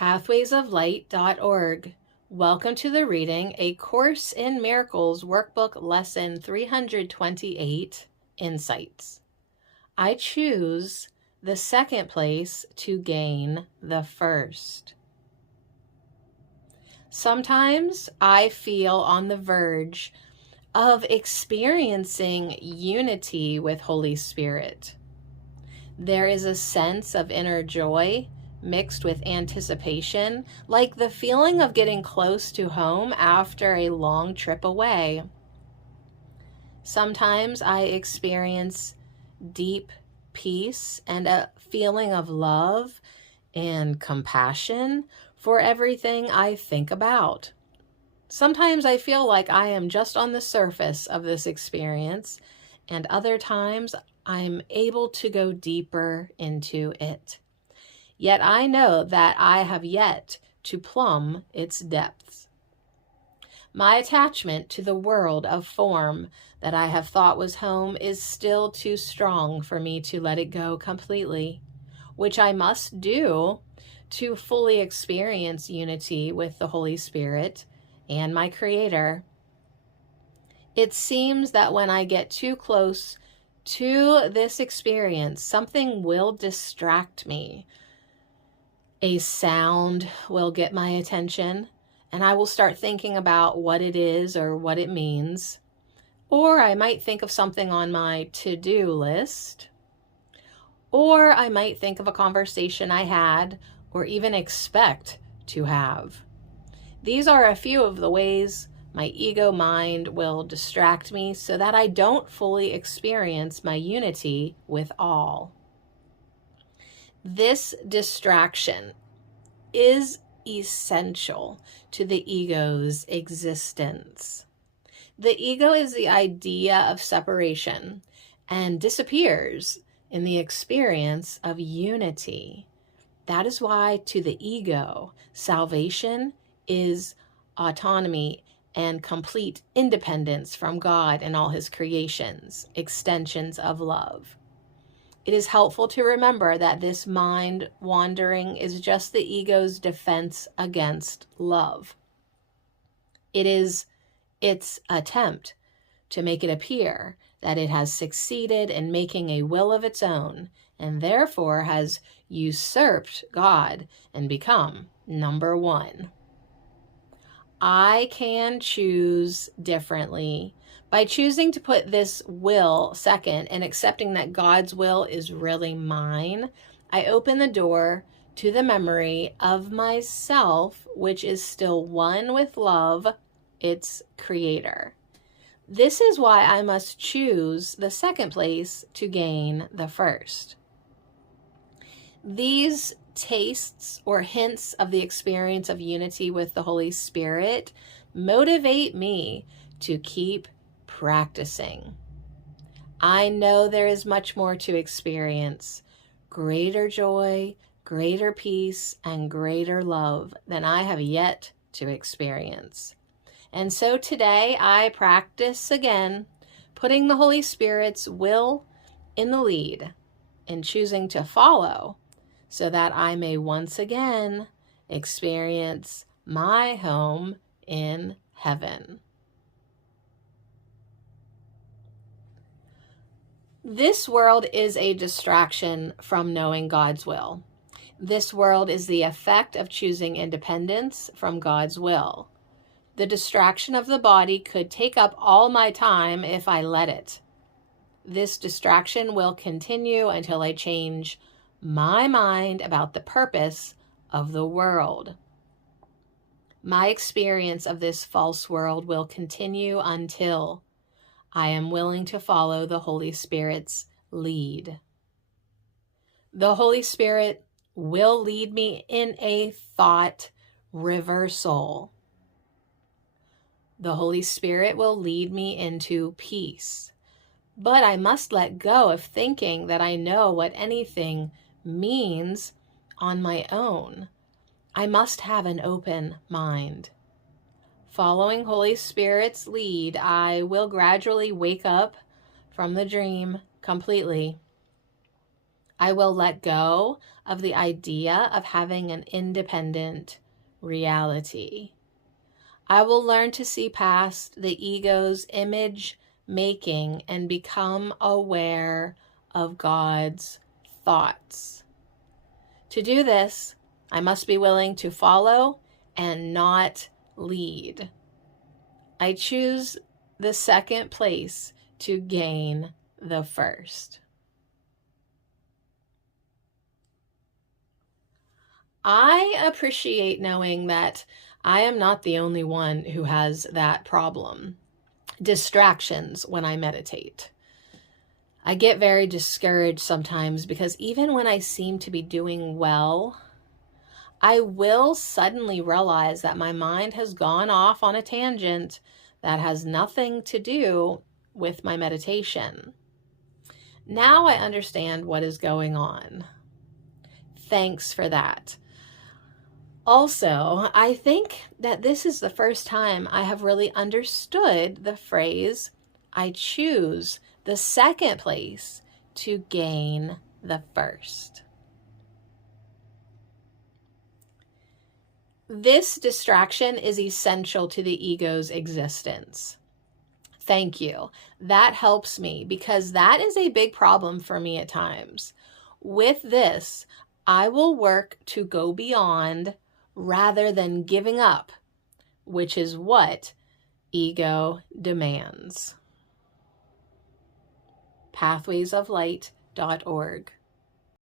pathwaysoflight.org. Welcome to the reading, A Course in Miracles Workbook Lesson 328, Insights. I choose the second place to gain the first. Sometimes I feel on the verge of experiencing unity with Holy Spirit. There is a sense of inner joy mixed with anticipation, like the feeling of getting close to home after a long trip away. Sometimes I experience deep peace and a feeling of love and compassion for everything I think about. Sometimes I feel like I am just on the surface of this experience, and other times I'm able to go deeper into it. Yet I know that I have yet to plumb its depths. My attachment to the world of form that I have thought was home is still too strong for me to let it go completely, which I must do to fully experience unity with the Holy Spirit and my Creator. It seems that when I get too close to this experience, something will distract me. A sound will get my attention, and I will start thinking about what it is or what it means. Or I might think of something on my to-do list. Or I might think of a conversation I had or even expect to have. These are a few of the ways my ego mind will distract me so that I don't fully experience my unity with all. This distraction is essential to the ego's existence. The ego is the idea of separation and disappears in the experience of unity. That is why to the ego, salvation is autonomy and complete independence from God and all his creations, extensions of love. It is helpful to remember that this mind wandering is just the ego's defense against love. It is its attempt to make it appear that it has succeeded in making a will of its own and therefore has usurped God and become number one. I can choose differently. By choosing to put this will second and accepting that God's will is really mine, I open the door to the memory of myself, which is still one with love, its creator. This is why I must choose the second place to gain the first. These tastes or hints of the experience of unity with the Holy Spirit motivate me to keep practicing. I know there is much more to experience, greater joy, greater peace, and greater love than I have yet to experience. And so today I practice again, putting the Holy Spirit's will in the lead and choosing to follow so that I may once again experience my home in heaven. This world is a distraction from knowing God's will. This world is the effect of choosing independence from God's will. The distraction of the body could take up all my time if I let it. This distraction will continue until I change my mind about the purpose of the world. My experience of this false world will continue until I am willing to follow the Holy Spirit's lead. The Holy Spirit will lead me in a thought reversal. The Holy Spirit will lead me into peace. But I must let go of thinking that I know what anything means on my own. I must have an open mind. Following Holy Spirit's lead, I will gradually wake up from the dream completely. I will let go of the idea of having an independent reality. I will learn to see past the ego's image making and become aware of God's thoughts. To do this, I must be willing to follow and not lead. I choose the second place to gain the first. I appreciate knowing that I am not the only one who has that problem. Distractions when I meditate. I get very discouraged sometimes because even when I seem to be doing well, I will suddenly realize that my mind has gone off on a tangent that has nothing to do with my meditation. Now I understand what is going on. Thanks for that. Also, I think that this is the first time I have really understood the phrase, I choose the second place to gain the first. This distraction is essential to the ego's existence. Thank you. That helps me because that is a big problem for me at times. With this, I will work to go beyond rather than giving up, which is what ego demands. pathwaysoflight.org